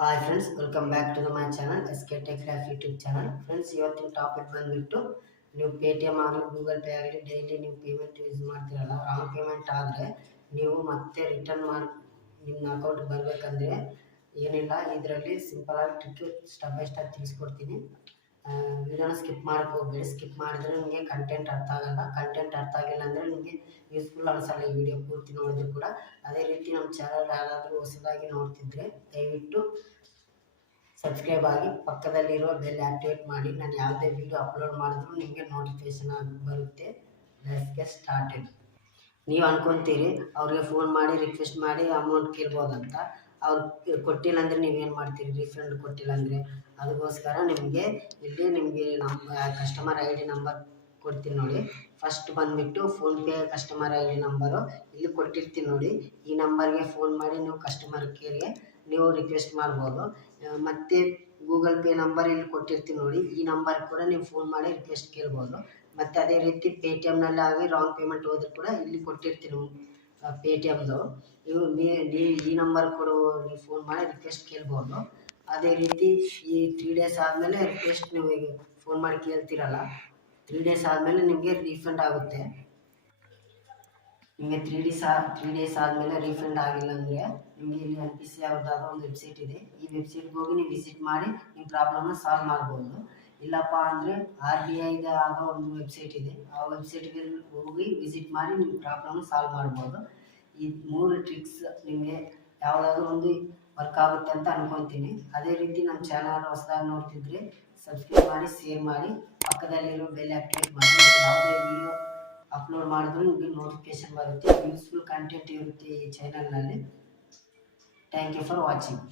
Hi friends, welcome back to my channel SK Tech Life YouTube channel. Friends, ಇವತ್ತಿನ topic ಬಂದುಬಿಟ್ಟು ನೀವು Paytm ಆಗಲಿ Google Pay ಆಗಲಿ daily ನೀವು ಪೇಮೆಂಟ್ ಯೂಸ್ ಮಾಡ್ತೀರಲ್ಲ, ರಾಂಗ್ ಪೇಮೆಂಟ್ ಆದರೆ ನೀವು ಮತ್ತೆ ರಿಟರ್ನ್ ಮಾಡಿ ನಿಮ್ಮ ಅಕೌಂಟ್ಗೆ ಬರಬೇಕಂದ್ರೆ ಏನಿಲ್ಲ, ಇದರಲ್ಲಿ ಸಿಂಪಲಾಗಿ ಟ್ರಿಕ್ ಸ್ಟೆಪ್ ಬೈ ಸ್ಟೆಪ್ ತಿಳಿಸ್ಕೊಡ್ತೀನಿ. ವಿಡಿಯೋನ ಸ್ಕಿಪ್ ಮಾಡೋಕ್ಕೆ ಹೋಗಬೇಡಿ. ಸ್ಕಿಪ್ ಮಾಡಿದ್ರೆ ನಿಮಗೆ ಕಂಟೆಂಟ್ ಅರ್ಥ ಆಗಲ್ಲ. ಕಂಟೆಂಟ್ ಅರ್ಥ ಆಗಿಲ್ಲ ಅಂದರೆ ನಿಮಗೆ ಯೂಸ್ಫುಲ್ ಅನಿಸಲ್ಲ ಈ ವಿಡಿಯೋ ಪೂರ್ತಿ ನೋಡಿದ್ರು ಕೂಡ. ಅದೇ ರೀತಿ ನಮ್ಮ ಚಾನಲ್ ಯಾರಾದರೂ ಹೊಸದಾಗಿ ನೋಡ್ತಿದ್ರೆ ದಯವಿಟ್ಟು ಸಬ್ಸ್ಕ್ರೈಬ್ ಆಗಿ ಪಕ್ಕದಲ್ಲಿರೋ ಬೆಲ್ ಆಕ್ಟಿವೇಟ್ ಮಾಡಿ. ನಾನು ಯಾವುದೇ ವಿಡಿಯೋ ಅಪ್ಲೋಡ್ ಮಾಡಿದ್ರು ನಿಮಗೆ ನೋಟಿಫಿಕೇಶನ್ ಆಗಿ ಬರುತ್ತೆ. Let's get started. ನೀವು ಅನ್ಕೊತೀರಿ ಅವ್ರಿಗೆ ಫೋನ್ ಮಾಡಿ ರಿಕ್ವೆಸ್ಟ್ ಮಾಡಿ ಅಮೌಂಟ್ ಕೇಳ್ಬೋದಂತ. ಅವ್ರು ಕೊಟ್ಟಿಲ್ಲ ಅಂದರೆ ನೀವೇನು ಮಾಡ್ತೀರಿ? ರೀಫಂಡ್ ಕೊಟ್ಟಿಲ್ಲ ಅಂದರೆ ಅದಕ್ಕೋಸ್ಕರ ನಿಮಗೆ ನಮ್ಮ ಕಸ್ಟಮರ್ ID ನಂಬರ್ ಕೊಡ್ತೀನಿ ನೋಡಿ. ಫಸ್ಟ್ ಬಂದುಬಿಟ್ಟು ಫೋನ್ಪೇ ಕಸ್ಟಮರ್ ID ನಂಬರು ಇಲ್ಲಿ ಕೊಟ್ಟಿರ್ತೀನಿ ನೋಡಿ. ಈ ನಂಬರ್ಗೆ ಫೋನ್ ಮಾಡಿ ನೀವು ಕಸ್ಟಮರ್ ಕೇರ್ಗೆ ನೀವು ರಿಕ್ವೆಸ್ಟ್ ಮಾಡ್ಬೋದು. ಮತ್ತು ಗೂಗಲ್ ಪೇ ನಂಬರ್ ಇಲ್ಲಿ ಕೊಟ್ಟಿರ್ತೀನಿ ನೋಡಿ. ಈ ನಂಬರ್ ಕೂಡ ನೀವು ಫೋನ್ ಮಾಡಿ ರಿಕ್ವೆಸ್ಟ್ ಕೇಳ್ಬೋದು. ಮತ್ತು ಅದೇ ರೀತಿ ಪೇಟಿಎಮ್ನಲ್ಲಿ ಆಗಿ ರಾಂಗ್ ಪೇಮೆಂಟ್ ಹೋದ್ರೆ ಕೂಡ ಇಲ್ಲಿ ಕೊಟ್ಟಿರ್ತೀನಿ ಪೇಟಿಎಮ್ದು. ನೀವು ಈ ನಂಬರ್ ಕೊಡು, ನೀವು ಫೋನ್ ಮಾಡಿ ರಿಕ್ವೆಸ್ಟ್ ಕೇಳ್ಬೋದು. ಅದೇ ರೀತಿ ಈ 3 days ಆದಮೇಲೆ ರಿಕ್ವೆಸ್ಟ್ ನೀವು ಈಗ ಫೋನ್ ಮಾಡಿ ಕೇಳ್ತೀರಲ್ಲ, 3 days ಆದಮೇಲೆ ನಿಮಗೆ ರೀಫಂಡ್ ಆಗುತ್ತೆ. ನಿಮಗೆ 3 days ಆದಮೇಲೆ ರೀಫಂಡ್ ಆಗಿಲ್ಲ ಅಂದರೆ ನಿಮಗೆ ಇಲ್ಲಿ NPC ಅವ್ರದ್ದಾದ ಒಂದು ವೆಬ್ಸೈಟ್ ಇದೆ. ಈ ವೆಬ್ಸೈಟ್ಗೆ ಹೋಗಿ ನೀವು ವಿಸಿಟ್ ಮಾಡಿ ನಿಮ್ಮ ಪ್ರಾಬ್ಲಮ್ನ ಸಾಲ್ವ್ ಮಾಡ್ಬೋದು. ಇಲ್ಲಪ್ಪ ಅಂದರೆ RBIದ ಆದ ಒಂದು ವೆಬ್ಸೈಟ್ ಇದೆ. ಆ ವೆಬ್ಸೈಟ್ಗೆ ಹೋಗಿ ವಿಸಿಟ್ ಮಾಡಿ ನಿಮ್ಮ ಪ್ರಾಬ್ಲಮ್ನ ಸಾಲ್ವ್ ಮಾಡ್ಬೋದು. ಈ 3 ಟ್ರಿಕ್ಸ್ ನಿಮಗೆ ಯಾವುದಾದ್ರೂ ಒಂದು ವರ್ಕ್ ಆಗುತ್ತೆ ಅಂತ ಅನ್ಕೊತೀನಿ. ಅದೇ ರೀತಿ ನಮ್ಮ ಚಾನಲ್ ಹೊಸದಾಗಿ ನೋಡ್ತಿದ್ರೆ ಸಬ್ಸ್ಕ್ರೈಬ್ ಮಾಡಿ, ಶೇರ್ ಮಾಡಿ, ಪಕ್ಕದಲ್ಲಿರೋ ಬೆಲ್ ಆಕ್ಟಿವೇಟ್ ಮಾಡಿ. ಯಾವುದೇ ವಿಡಿಯೋ ಅಪ್ಲೋಡ್ ಮಾಡಿದ್ರು ನಿಮಗೆ ನೋಟಿಫಿಕೇಶನ್ ಬರುತ್ತೆ. ಯೂಸ್ಫುಲ್ ಕಂಟೆಂಟ್ ಇರುತ್ತೆ ಈ ಚಾನಲ್ನಲ್ಲಿ. Thank you for watching.